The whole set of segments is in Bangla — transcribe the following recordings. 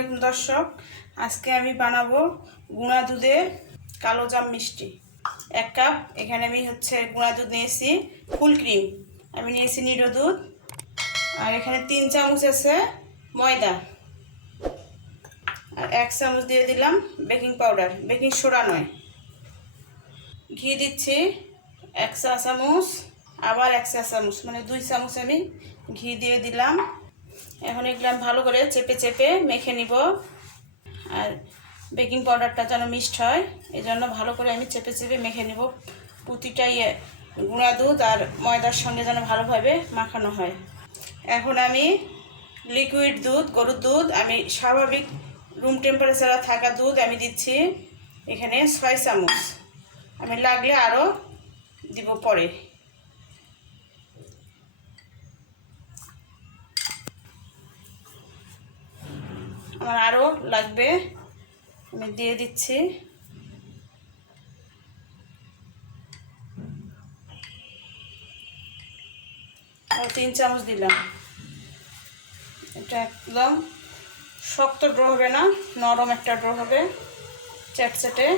আলাইকুম দর্শক, আজকে আমি বানাবো গুঁড়া দুধে কালো জাম মিষ্টি। 1 কাপ এখানে আমি গুঁড়া দুধ নিয়েছি, ফুল ক্রিম আমি নিয়েছি, নিরো দুধ, আর এখানে 3 চামচ আছে ময়দা, আর 1 চামচ দিয়ে দিলাম বেকিং পাউডার, বেকিং সোডা নয়। ঘি দিচ্ছি 1 চা চামচ, আবার 1 চা চামচ, মানে 2 চামচ আমি ঘি দিয়ে দিলাম। এখন এগুলো ভালো করে চেপে চেপে মেখে নিব, আর বেকিং পাউডারটা যেন মিক্সড হয় এই জন্য ভালো করে আমি চেপে চেপে মেখে নিব। প্রতিটাই গুঁড়া দুধ আর ময়দার সঙ্গে যেন ভালোভাবে মাখানো হয়। এখন আমি লিকুইড দুধ, গরুর দুধ, আমি স্বাভাবিক রুম টেম্পারেচারে থাকা দুধ আমি দিচ্ছি এখানে 6 চামচ। আমি লাগলে আরও দিব পরে। আমার আরও লাগবে, আমি দিয়ে দিচ্ছি। আর 3 চামচ দিলাম। এটা একদম শক্ত ড্রো হবে না, নরম একটা ড্রো হবে, চ্যাটচ্যাটে।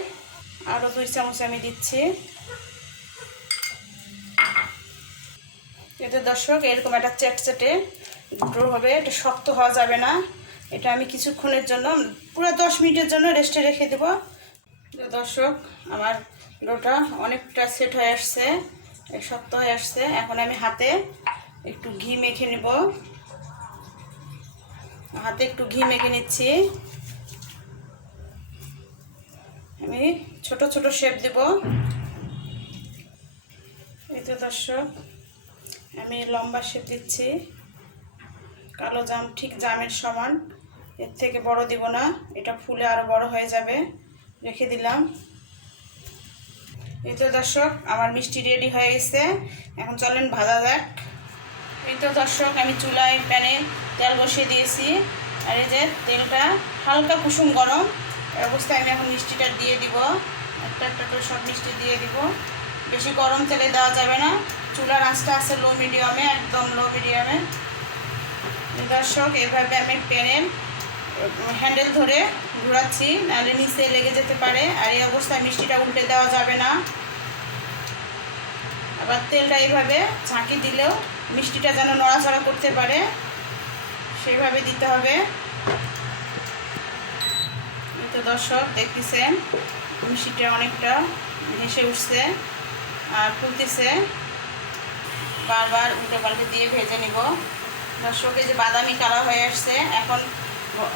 আরও 2 চামচ আমি দিচ্ছি। এতে দর্শক এরকম একটা চ্যাটচ্যাটে ড্রো হবে, এটা শক্ত হওয়া যাবে না। এটা আমি কিছুক্ষণের জন্য, পুরো 10 মিনিটের জন্য রেস্টে রেখে দেব। দর্শক আমার ডোটা অনেকটা সেট হয়ে আসছে, শক্ত হয়ে আসছে। এখন আমি হাতে একটু ঘি মেখে নেব, হাতে একটু ঘি মেখে নিচ্ছি। আমি ছোট ছোট শেপ দেব। এই তো দর্শক আমি লম্বা শেপ দিচ্ছি, কালো জাম ঠিক জামের সমান, এর থেকে বড় দিব না, এটা ফুলে আরো বড় হয়ে যাবে। রেখে দিলাম। এই তো দর্শক আমার মিষ্টি রেডি হয়ে গেছে, এখন চলেন ভাজা যাক। এই তো দর্শক আমি চুলায় প্যানে তেল বসিয়ে দিয়েছি, আর এই যে তেলটা হালকা কুসুম গরম। এই অবস্থায় আমি এখন মিষ্টিটা দিয়ে দিব, একটা একটা করে সব মিষ্টি দিয়ে দিব। বেশি গরম তেলে দেওয়া যাবে না, চুলার আঁচটা আছে লো মিডিয়ামে, একদম লো মিডিয়ামে। দর্শক এভাবে আমি প্যানের হ্যান্ডেল ধরে ঘোরাচ্ছি, নাহলে নিচে লেগে যেতে পারে। আর এই অবস্থায় মিষ্টিটা উল্টে দেওয়া যাবে না। আবার তেলটা এইভাবে ঝাঁকি দিলেও মিষ্টিটা যেন নড়াচড়া করতে পারে, সেভাবে দিতে হবে। এই তো দর্শক দেখতেছেন মিষ্টিটা অনেকটা ভেসে উঠছে আর ফুলতেছে। বারবার উল্টে পাল্টে দিয়ে ভেজে নিব। দর্শক এই যে বাদামি কালার হয়ে আসছে, এখন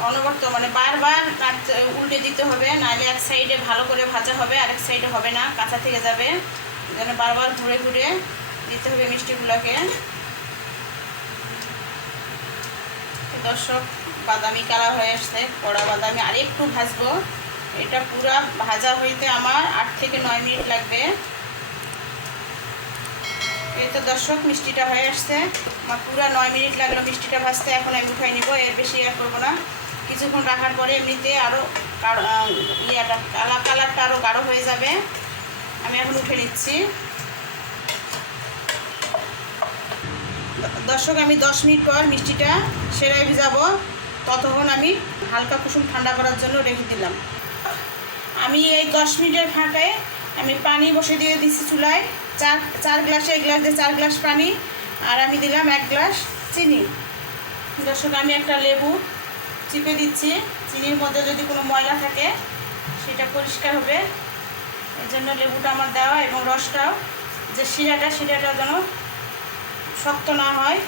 অনবরত মানে বারবার উল্টে দিতে হবে, নাহলে এক সাইডে ভালো করে ভাজা হবে, আরেক সাইডে হবে না, কাঁচা থেকে যাবে। যেন বারবার ঘুরে ঘুরে দিতে হবে মিষ্টিগুলোকে। দর্শক বাদামি কালার হয়ে আসছে, কড়া বাদামি, আর একটু ভাজবো। এটা পুরা ভাজা হইতে আমার 8 থেকে 9 মিনিট লাগবে। এই তো দর্শক মিষ্টিটা হয়ে আসছে, আমার পুরো 9 মিনিট লাগলো মিষ্টিটা ভাজতে। এখন আমি উঠাই নিব, এর বেশি আর করবো না। কিছুক্ষণ রাখার পরে এমনিতে আরও কালারটা আরও গাঢ় হয়ে যাবে। আমি এখন উঠে নিচ্ছি। দর্শক আমি 10 মিনিট পর মিষ্টিটা সেরাই ভিজাবো, ততক্ষণ আমি হালকা কুসুম ঠান্ডা করার জন্য রেখে দিলাম। আমি এই 10 মিনিটের ফাঁকে আমি পানি বসে দিয়ে দিচ্ছি চুলায়, 4 গ্লাসে, 1 গ্লাস দিয়ে 4 গ্লাস পানি, আর আমি দিলাম 1 গ্লাস চিনি। দর্শক আমি একটা লেবু চিপে দিচ্ছি, চিনির মধ্যে যদি কোনো ময়লা থাকে সেটা পরিষ্কার হবে, এই জন্য লেবুটা আমার দেওয়া। এবং রসটাও, যে শিরাটা যেন শক্ত না হয়,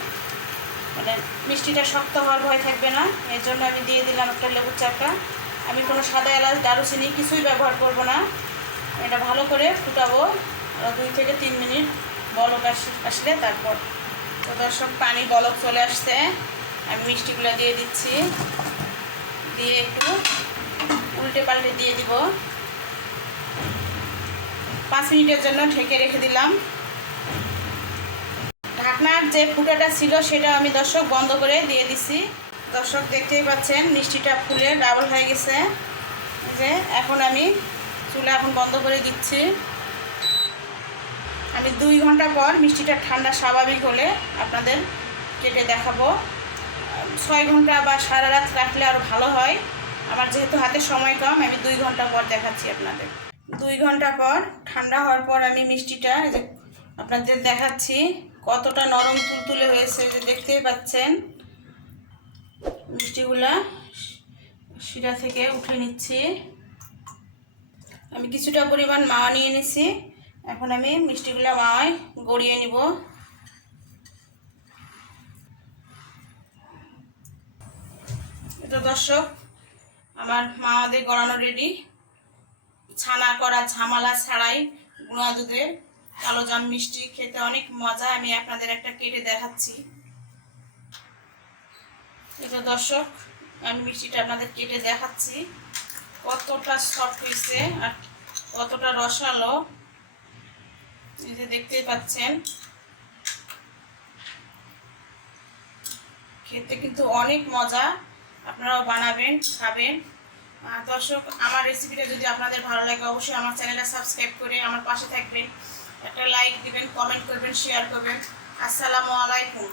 মানে মিষ্টিটা শক্ত হওয়ার ভয় থাকবে না, এই জন্য আমি দিয়ে দিলাম একটা লেবুর চাকা। আমি কোনো সাদা এলাচ, দারুচিনি কিছুই ব্যবহার করব না। এটা ভালো করে ফুটাবো 2 থেকে 3 মিনিট, বলক আসলে তারপর। তো দর্শক পানি বলক চলে আসছে, আমি মিষ্টিগুলো দিয়ে দিচ্ছি, দিয়ে একটু উল্টে পাল্টে দিয়ে দিব। 5 মিনিটের জন্য ঢেকে রেখে দিলাম। ঢাকনার যে ফুটাটা ছিল সেটা আমি দর্শক বন্ধ করে দিয়ে দিছি। দর্শক দেখতেই পাচ্ছেন মিষ্টিটা ফুলে ডাবল হয়ে গেছে। যে এখন আমি চুলা এখন বন্ধ করে দিচ্ছি। আমি 2 ঘন্টা পর মিষ্টিটা ঠান্ডা স্বাভাবিক হলে আপনাদের কেটে দেখাবো। 6 ঘন্টা বা সারা রাত রাখলে আরও ভালো হয়। আমার যেহেতু হাতে সময় কম, আমি 2 ঘন্টা পর দেখাচ্ছি আপনাদের। 2 ঘন্টা পর ঠান্ডা হওয়ার পর আমি মিষ্টিটা এই যে আপনাদের দেখাচ্ছি কতটা নরম তুলতুলে হয়েছে, যে দেখতেই পাচ্ছেন। মিষ্টিগুলা শিরা থেকে উঠে নিচ্ছি। আমি কিছুটা পরিমাণ মাওয়া নিয়ে নিছি, এখন আমি মিষ্টিগুলা মাওয়ায় গড়িয়ে নিব। এটা দর্শক আমার মাওয়া দিয়ে গড়ানো রেডি। ছানা করা ঝামেলা ছাড়াই গুঁড়া দুধের কালোজাম মিষ্টি খেতে অনেক মজা। আমি আপনাদের একটা কেটে দেখাচ্ছি। এটা দর্শক আমি মিষ্টিটা আপনাদের কেটে দেখাচ্ছি কতটা সফট হয়েছে আর কতটা রসালো, এই যে দেখতেই পাচ্ছেন। খেতে কিন্তু অনেক মজা, আপনারাও বানাবেন, খাবেন। দর্শক আমার রেসিপিটা যদি আপনাদের ভালো লাগে অবশ্যই আমার চ্যানেলটা সাবস্ক্রাইব করে আমার পাশে থাকবেন, একটা লাইক দিবেন, কমেন্ট করবেন, শেয়ার করবেন। আসসালামু আলাইকুম।